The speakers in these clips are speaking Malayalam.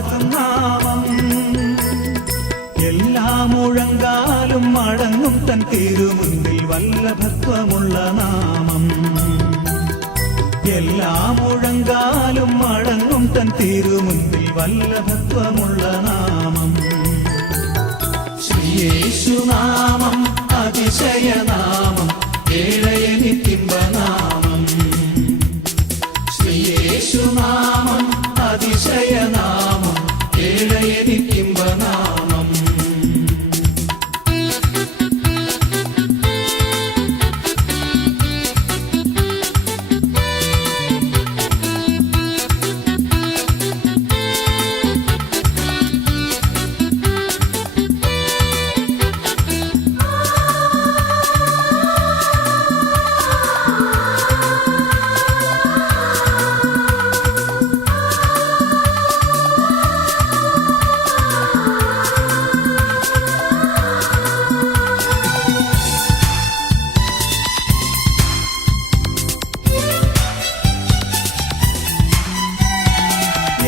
വാഴ്ത്തും നാമം. എല്ലാ മുഴങ്കാലും മടങ്ങും തൻ തിരുമുൻപിൽ വല്ലഭത്വമുള്ള നാമം. എല്ലാ മുഴങ്കാലും മടങ്ങും തൻ തിരുമുൻപിൽ വല്ലഭത്വമുള്ള നാമം. ശ്രീയേശുനാമം അതിശയനാമം, ഏഴയനിത്തിമ്പനാമം. ശ്രീയേശുനാമം അതിശയനാമം, ഏഴയനിത്തിമ്പനാമം.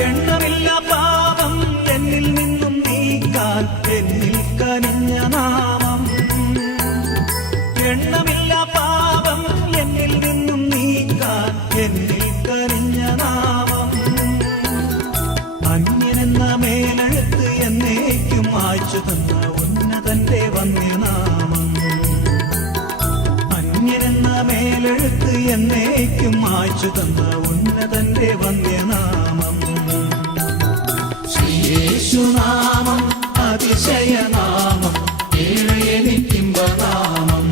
എണ്ണമില്ല പാപം എന്നിൽ നിന്നും നീക്കാൻ എന്നിൽ കനിഞ്ഞ നാമം. എണ്ണമില്ല പാപം എന്നിൽ നിന്നും നീക്കാൻ എന്നിൽ കനിഞ്ഞ നാമം. അന്യനെന്ന മേലെഴുത്ത് എന്നേക്കും മായ്ച്ചു തന്ന ഉന്നതന്റെ വന്യനാമം. അന്യനെന്ന മേലെഴുത്ത് എന്നേക്കും മായ്ച്ചു തന്ന ഉന്നതന്റെ വന്യനാമം. യേശുനാമം അതിശയനാമം, ഏഴയനിത്തിമ്പനാമം.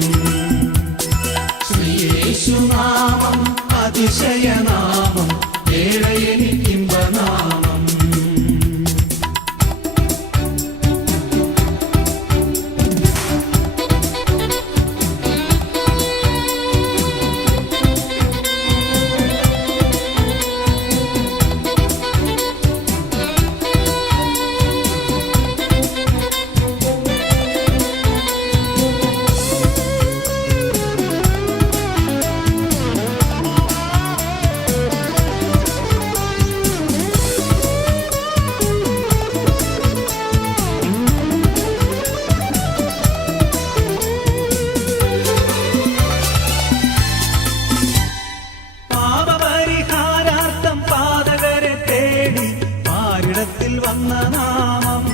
ശ്രീയേശുനാമം അതിശയനാമം, ഏഴയനിത്തിമ്പനാമം. വന്ന നാമം.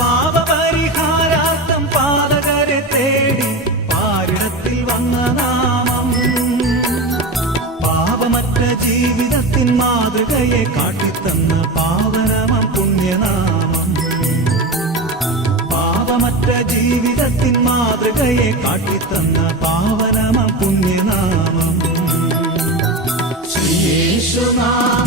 പാപപരിഹാരാർത്ഥം പാതകരെ തേടി പാരിടത്തിൽ വന്ന നാമം. പാപമറ്റ ജീവിതത്തിൻ മാതൃകയെ കാട്ടിത്തന്ന പാവനമം പുണ്യനാമം. പാപമറ്റ ജീവിതത്തിൻ മാതൃകയെ കാട്ടിത്തന്ന പാവനമം പുണ്യനാമം. ശ്രീയേശുനാമം